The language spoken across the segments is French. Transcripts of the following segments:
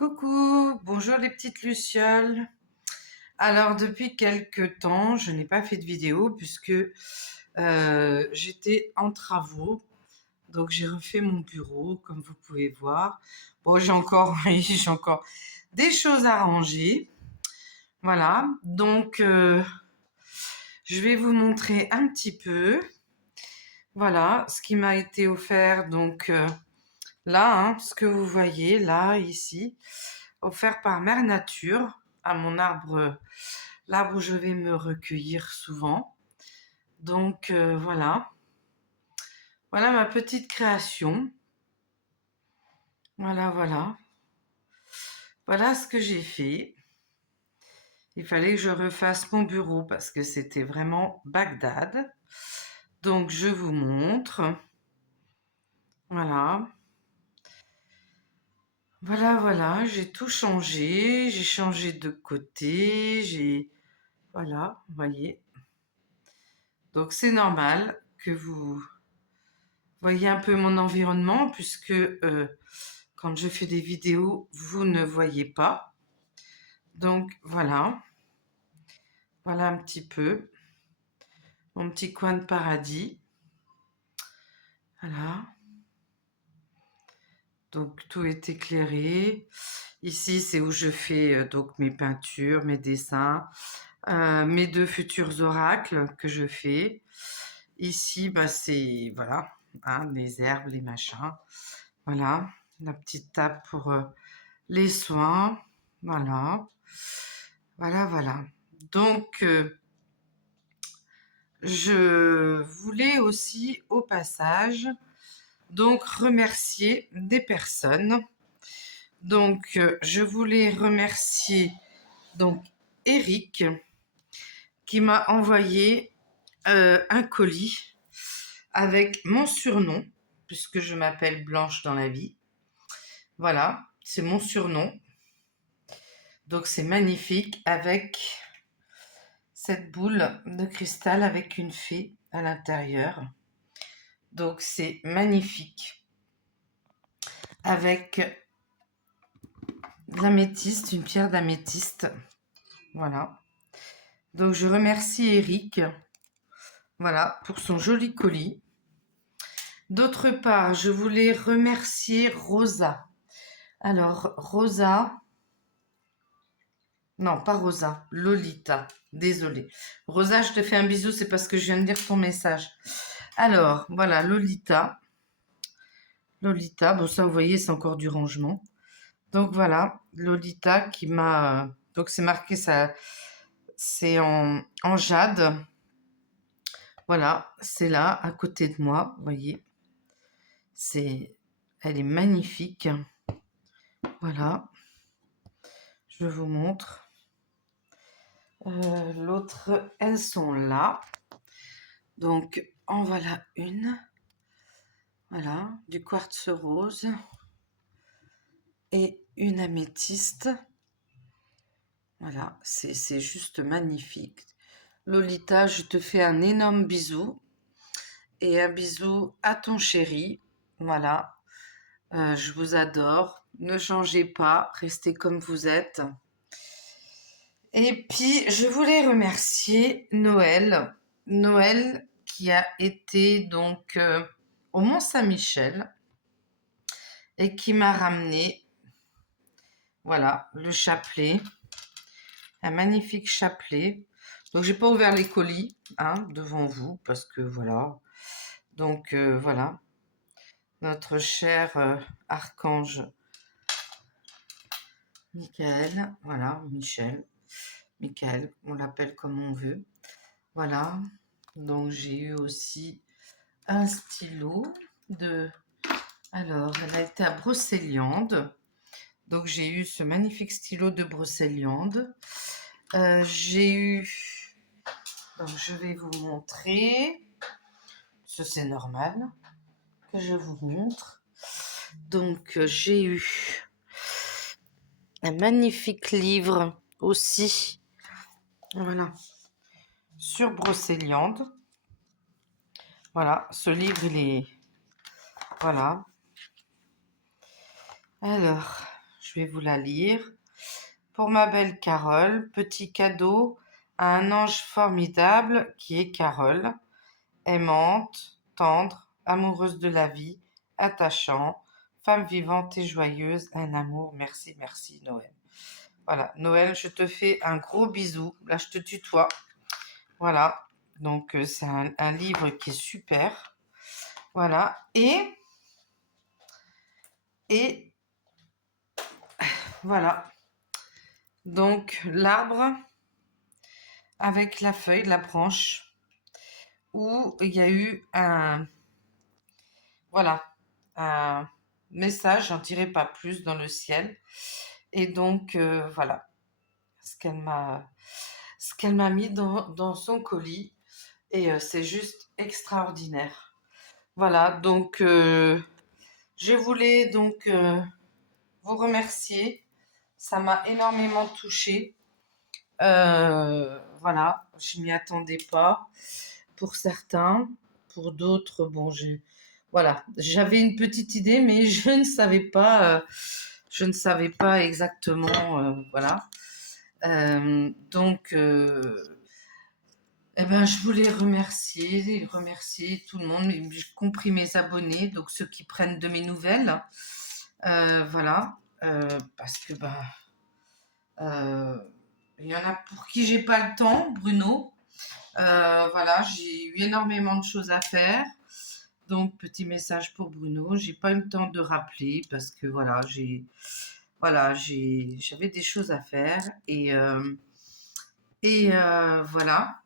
Coucou, bonjour les petites lucioles. Alors depuis quelques temps, je n'ai pas fait de vidéo puisque j'étais en travaux. Donc j'ai refait mon bureau, comme vous pouvez voir. Bon, j'ai encore, oui, j'ai encore des choses à ranger. Voilà, donc je vais vous montrer un petit peu. Voilà, ce qui m'a été offert. Donc là, hein, ce que vous voyez là, ici, offert par Mère Nature à mon arbre, l'arbre où je vais me recueillir souvent. Donc voilà, voilà ma petite création. Voilà, voilà. Voilà ce que j'ai fait. Il fallait que je refasse mon bureau parce que c'était vraiment Bagdad. Donc je vous montre. Voilà. Voilà, voilà, j'ai tout changé. J'ai changé de côté. Voilà, vous voyez. Donc c'est normal que vous voyez un peu mon environnement puisque quand je fais des vidéos, vous ne voyez pas. Donc voilà, voilà un petit peu mon petit coin de paradis. Voilà. Donc tout est éclairé. Ici, c'est où je fais donc mes peintures, mes dessins, mes deux futurs oracles que je fais. Ici, bah, c'est voilà, hein, les herbes, les machins. Voilà, la petite table pour les soins. Voilà. Voilà, voilà. Donc, je voulais aussi au passage donc remercier des personnes. Donc, je voulais remercier donc Eric qui m'a envoyé un colis avec mon surnom, puisque je m'appelle Blanche dans la vie. Voilà, c'est mon surnom. Donc c'est magnifique avec cette boule de cristal avec une fée à l'intérieur. Donc c'est magnifique. Avec de l'améthyste, une pierre d'améthyste. Voilà. Donc je remercie Eric. Voilà, pour son joli colis. D'autre part, je voulais remercier Rosa. Alors, Rosa, non, pas Rosa, Lolita, désolée. Rosa, je te fais un bisou, c'est parce que je viens de lire ton message. Alors, voilà, Lolita. Lolita, bon ça, vous voyez, c'est encore du rangement. Donc voilà, Lolita qui m'a... donc c'est marqué, ça, c'est en jade. Voilà, c'est là, à côté de moi, vous voyez. Elle est magnifique. Voilà, je vous montre. L'autre, elles sont là. Donc, en voilà une. Voilà, du quartz rose et une améthyste. Voilà, c'est juste magnifique. Lolita, je te fais un énorme bisou et un bisou à ton chéri. Voilà, je vous adore. Ne changez pas, restez comme vous êtes. Et puis, je voulais remercier Noël. Noël qui a été donc au Mont-Saint-Michel et qui m'a ramené, voilà, le chapelet, un magnifique chapelet. Donc, j'ai pas ouvert les colis hein, devant vous parce que voilà. Donc, voilà, notre cher archange Michael, voilà, Michael, on l'appelle comme on veut. Voilà, donc j'ai eu aussi un stylo de... Alors, elle a été à Brocéliande. Donc, j'ai eu ce magnifique stylo de Brocéliande. J'ai eu... Donc, je vais vous montrer. Ça, c'est normal que je vous montre. Donc, j'ai eu un magnifique livre aussi. Voilà. Sur Brocéliande. Voilà. Ce livre, il est... Voilà. Alors, Je vais vous la lire. Pour ma belle Carole, petit cadeau à un ange formidable qui est Carole, aimante, tendre, amoureuse de la vie, attachant, femme vivante et joyeuse, un amour, merci, merci Noël. Voilà, Noël, je te fais un gros bisou. Là, je te tutoie. Voilà, donc c'est un livre qui est super. Voilà, et voilà. Donc l'arbre avec la feuille, la branche, où il y a eu voilà, un message, j'en dirai pas plus, dans le ciel. Et donc voilà ce qu'elle m'a mis dans son colis. Et c'est juste extraordinaire. Voilà, donc je voulais donc vous remercier. Ça m'a énormément touchée. Voilà, je m'y attendais pas pour certains. Pour d'autres, bon, voilà, j'avais une petite idée, mais je ne savais pas exactement, voilà. Donc, eh ben, je voulais remercier tout le monde, mais y compris mes abonnés, donc ceux qui prennent de mes nouvelles. Voilà, parce que il y en a pour qui j'ai pas le temps, Bruno. Voilà, j'ai eu énormément de choses à faire. Donc, petit message pour Bruno. J'ai pas eu le temps de rappeler parce que j'avais des choses à faire et voilà.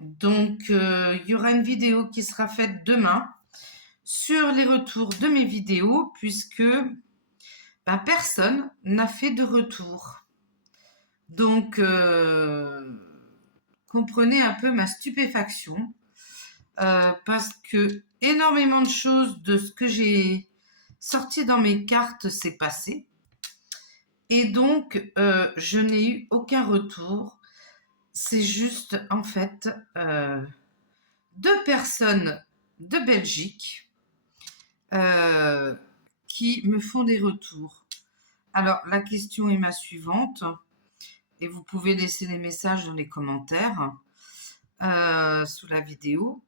Donc, il y aura une vidéo qui sera faite demain sur les retours de mes vidéos puisque personne n'a fait de retour. Donc, comprenez un peu ma stupéfaction parce que énormément de choses de ce que j'ai sorti dans mes cartes s'est passé. Et donc, je n'ai eu aucun retour. C'est juste, en fait, 2 personnes de Belgique qui me font des retours. Alors, la question est ma suivante, et vous pouvez laisser des messages dans les commentaires sous la vidéo.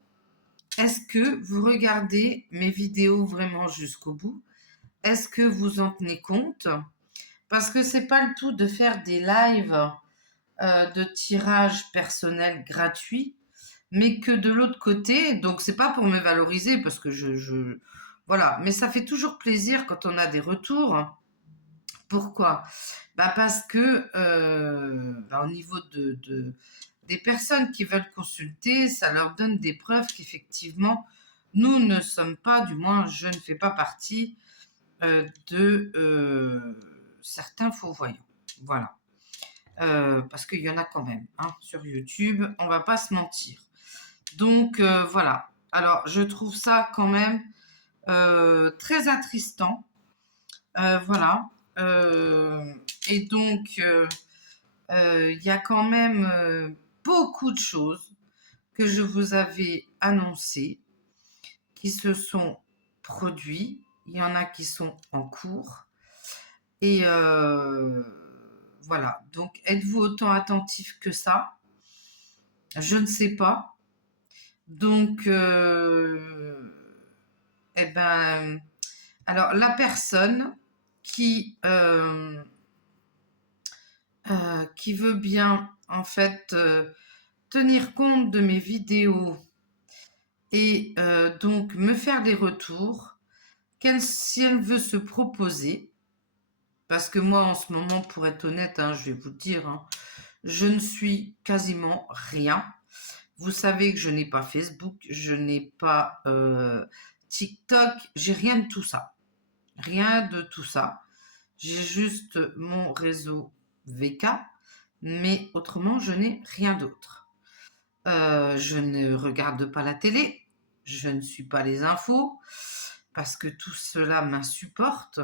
Est-ce que vous regardez mes vidéos vraiment jusqu'au bout? Est-ce que vous en tenez compte? Parce que c'est pas le tout de faire des lives de tirage personnel gratuit, mais que de l'autre côté, donc c'est pas pour me valoriser parce que voilà, mais ça fait toujours plaisir quand on a des retours. Pourquoi? Parce que au niveau des personnes qui veulent consulter, ça leur donne des preuves qu'effectivement, nous ne sommes pas, du moins je ne fais pas partie de certains faux voyants. Voilà. Parce qu'il y en a quand même sur YouTube, on va pas se mentir. Donc voilà. Alors je trouve ça quand même très attristant. Voilà. Et donc il y a quand même beaucoup de choses que je vous avais annoncées qui se sont produits. Il y en a qui sont en cours. Et voilà. Donc, êtes-vous autant attentif que ça? Je ne sais pas. Donc, eh ben, alors la personne qui veut bien en fait tenir compte de mes vidéos et donc me faire des retours, si elle veut se proposer, parce que moi en ce moment, pour être honnête, je vais vous dire, je ne suis quasiment rien. Vous savez que je n'ai pas Facebook, je n'ai pas TikTok, j'ai rien de tout ça. Rien de tout ça. J'ai juste mon réseau VK, mais autrement, je n'ai rien d'autre. Je ne regarde pas la télé, je ne suis pas les infos, parce que tout cela m'insupporte.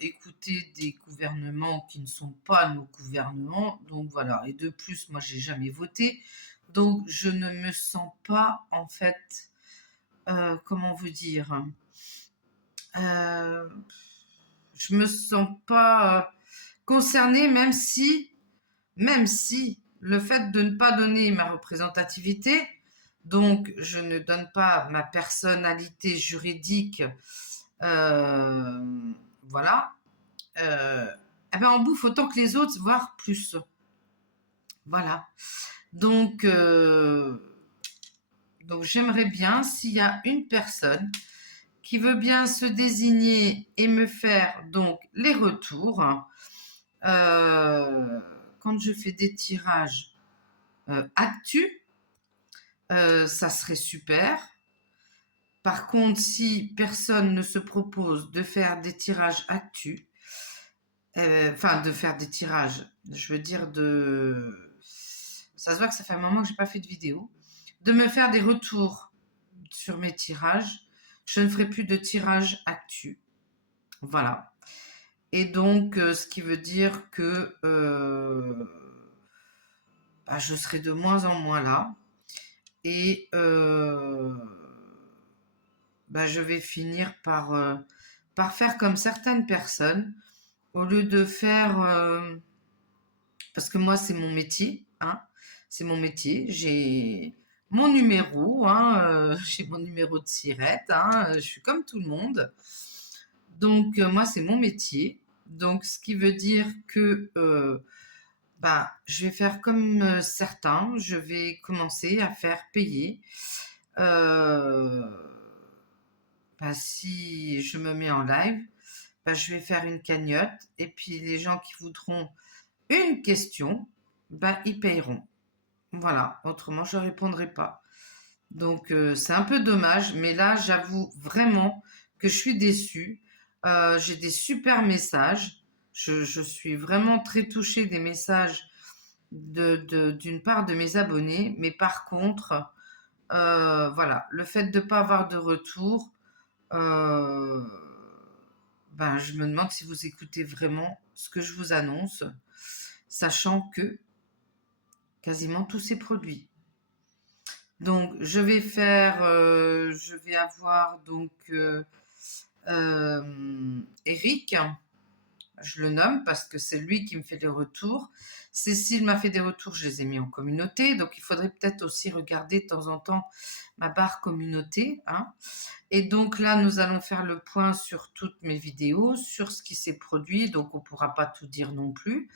Écouter des gouvernements qui ne sont pas nos gouvernements, donc voilà. Et de plus, moi, j'ai jamais voté, donc je ne me sens pas, en fait, comment vous dire, Euh, je me sens pas concernée, même si le fait de ne pas donner ma représentativité, donc je ne donne pas ma personnalité juridique, euh, voilà, euh, eh ben on bouffe autant que les autres, voire plus. Voilà. Donc, donc j'aimerais bien s'il y a une personne qui veut bien se désigner et me faire donc les retours. Euh, Quand je fais des tirages actu, ça serait super. Par contre, si personne ne se propose de faire des tirages actu, enfin de faire des tirages, je veux dire de... Ça se voit que ça fait un moment que j'ai pas fait de vidéo. De me faire des retours sur mes tirages, je ne ferai plus de tirage actu. Voilà. Et donc, ce qui veut dire que bah, je serai de moins en moins là. Et bah, je vais finir par faire comme certaines personnes, au lieu de faire... parce que moi, c'est mon métier. Hein, c'est mon métier. J'ai mon numéro. Hein, j'ai mon numéro de sirette. Hein, je suis comme tout le monde. Donc, moi, c'est mon métier. Donc, ce qui veut dire que bah, je vais faire comme certains. Je vais commencer à faire payer. Euh, Bah, si je me mets en live, bah, je vais faire une cagnotte. Et puis, les gens qui voudront une question, bah, ils payeront. Voilà, autrement je ne répondrai pas. Donc c'est un peu dommage, mais là j'avoue vraiment que je suis déçue. J'ai des super messages. Je suis vraiment très touchée des messages d'une part de mes abonnés, mais par contre, voilà, le fait de ne pas avoir de retour, euh, ben, je me demande si vous écoutez vraiment ce que je vous annonce, sachant que quasiment tous ces produits. Donc, je vais avoir donc Eric, je le nomme parce que c'est lui qui me fait les retours. Cécile m'a fait des retours, je les ai mis en communauté, donc il faudrait peut-être aussi regarder de temps en temps ma barre communauté. Hein. Et donc là, nous allons faire le point sur toutes mes vidéos, sur ce qui s'est produit, donc on ne pourra pas tout dire non plus.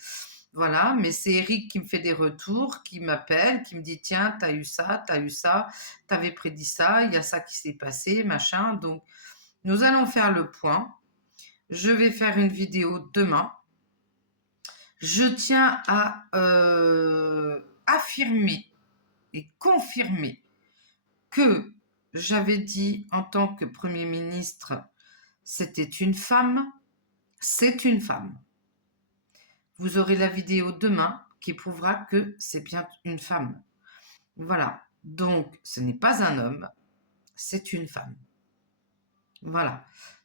Voilà, mais c'est Eric qui me fait des retours, qui m'appelle, qui me dit tiens, t'as eu ça, t'avais prédit ça, il y a ça qui s'est passé, machin. Donc, nous allons faire le point. Je vais faire une vidéo demain. Je tiens à affirmer et confirmer que j'avais dit en tant que Premier ministre, c'était une femme, c'est une femme. Vous aurez la vidéo demain qui prouvera que c'est bien une femme. Voilà. Donc, ce n'est pas un homme, c'est une femme. Voilà.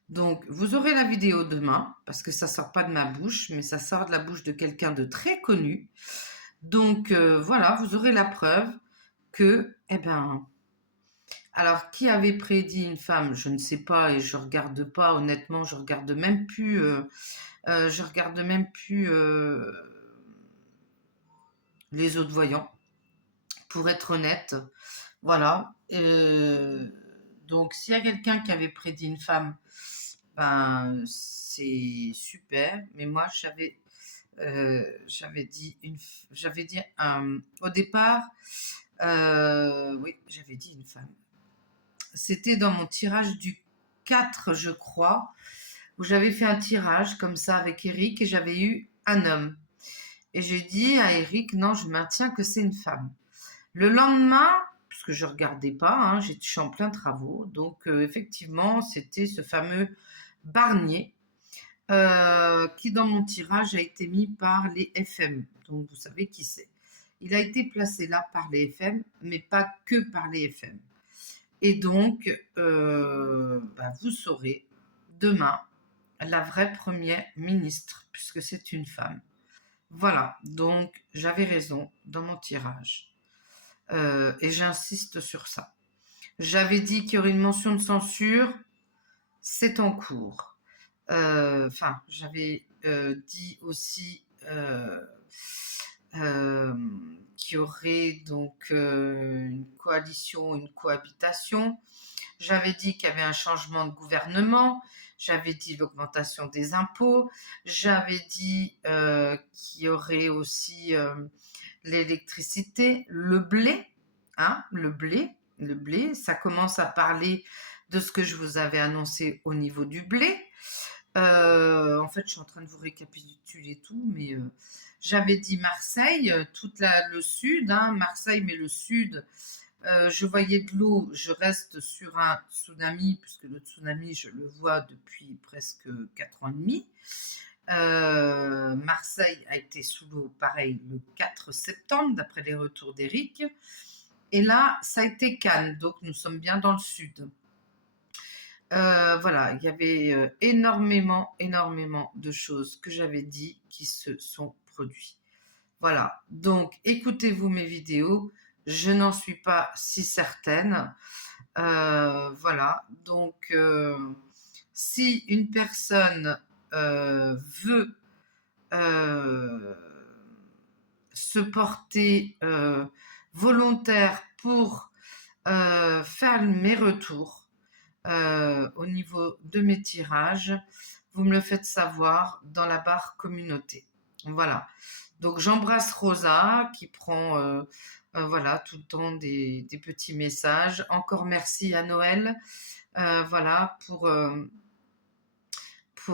Donc, vous aurez la vidéo demain, parce que ça sort pas de ma bouche, mais ça sort de la bouche de quelqu'un de très connu. Donc, voilà, vous aurez la preuve que, eh ben, alors, qui avait prédit une femme? Je ne sais pas et je regarde pas, honnêtement, je regarde même plus les autres voyants, pour être honnête. Voilà. Donc, s'il y a quelqu'un qui avait prédit une femme, ben, c'est super. Mais moi, j'avais dit au départ, oui, j'avais dit une femme. C'était dans mon tirage du 4, je crois, où j'avais fait un tirage comme ça avec Eric et j'avais eu un homme. Et j'ai dit à Eric, non, je maintiens que c'est une femme. Le lendemain, puisque je ne regardais pas, hein, je suis en plein travaux, donc effectivement, c'était ce fameux Barnier qui, dans mon tirage, a été mis par les FM. Donc, vous savez qui c'est. Il a été placé là par les FM, mais pas que par les FM. Et donc, bah, vous saurez demain la vraie première ministre, puisque c'est une femme. Voilà, donc j'avais raison dans mon tirage. Et j'insiste sur ça. J'avais dit qu'il y aurait une mention de censure. c'est en cours. Enfin, j'avais dit aussi qu'il y aurait donc une coalition, une cohabitation. J'avais dit qu'il y avait un changement de gouvernement. J'avais dit l'augmentation des impôts. J'avais dit qu'il y aurait aussi l'électricité, le blé, hein, le blé. Ça commence à parler de ce que je vous avais annoncé au niveau du blé. En fait, je suis en train de vous récapituler tout, mais j'avais dit Marseille, le sud, hein, Marseille, mais le sud, je voyais de l'eau, je reste sur un tsunami, puisque le tsunami, je le vois depuis presque 4 ans et demi. Marseille a été sous l'eau, pareil, le 4 septembre, d'après les retours d'Eric. Et là, ça a été Cannes, donc nous sommes bien dans le sud. Voilà, il y avait énormément, énormément de choses que j'avais dit qui se sont produites. Voilà, donc écoutez-vous mes vidéos, je n'en suis pas si certaine. Voilà, donc si une personne veut se porter volontaire pour faire mes retours au niveau de mes tirages, vous me le faites savoir dans la barre communauté. Voilà. Donc j'embrasse Rosa qui prend voilà tout le temps des petits messages. Encore merci à Noël. Voilà pour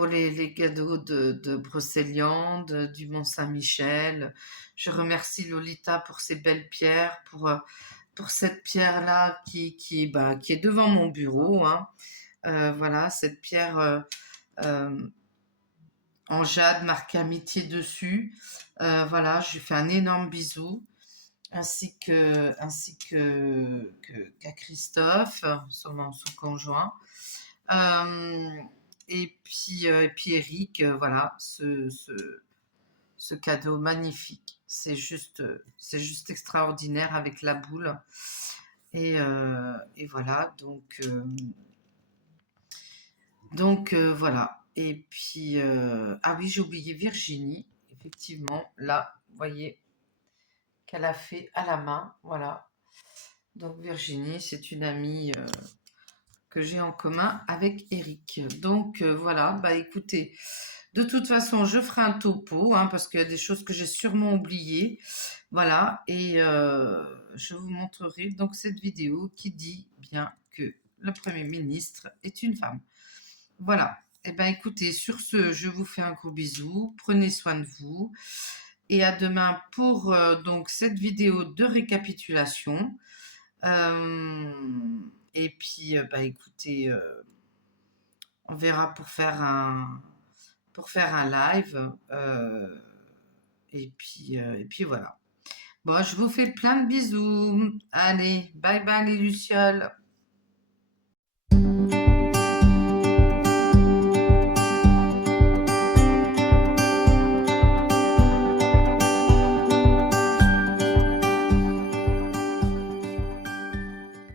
les cadeaux de Brocéliande, du Mont-Saint-Michel. Je remercie Lolita pour ces belles pierres, pour cette pierre-là qui est devant mon bureau. Hein. Voilà, cette pierre en jade marquée amitié dessus. Voilà, je lui fais un énorme bisou, ainsi qu'à Christophe, son conjoint. Et puis Eric, voilà, ce cadeau magnifique. C'est juste extraordinaire avec la boule. Et voilà, donc voilà. Et puis, ah oui, j'ai oublié Virginie, effectivement, là, vous voyez, qu'elle a fait à la main, voilà. Donc Virginie, c'est une amie que j'ai en commun avec Eric. Donc voilà, bah écoutez, de toute façon, je ferai un topo, hein, parce qu'il y a des choses que j'ai sûrement oubliées. Voilà, et je vous montrerai donc cette vidéo qui dit bien que le Premier ministre est une femme. Voilà. Eh bien, écoutez, sur ce, je vous fais un gros bisou. Prenez soin de vous. Et à demain pour donc cette vidéo de récapitulation. Et puis, bah, écoutez, on verra pour faire un live. Et puis voilà. Bon, je vous fais plein de bisous. Allez, bye bye les Lucioles.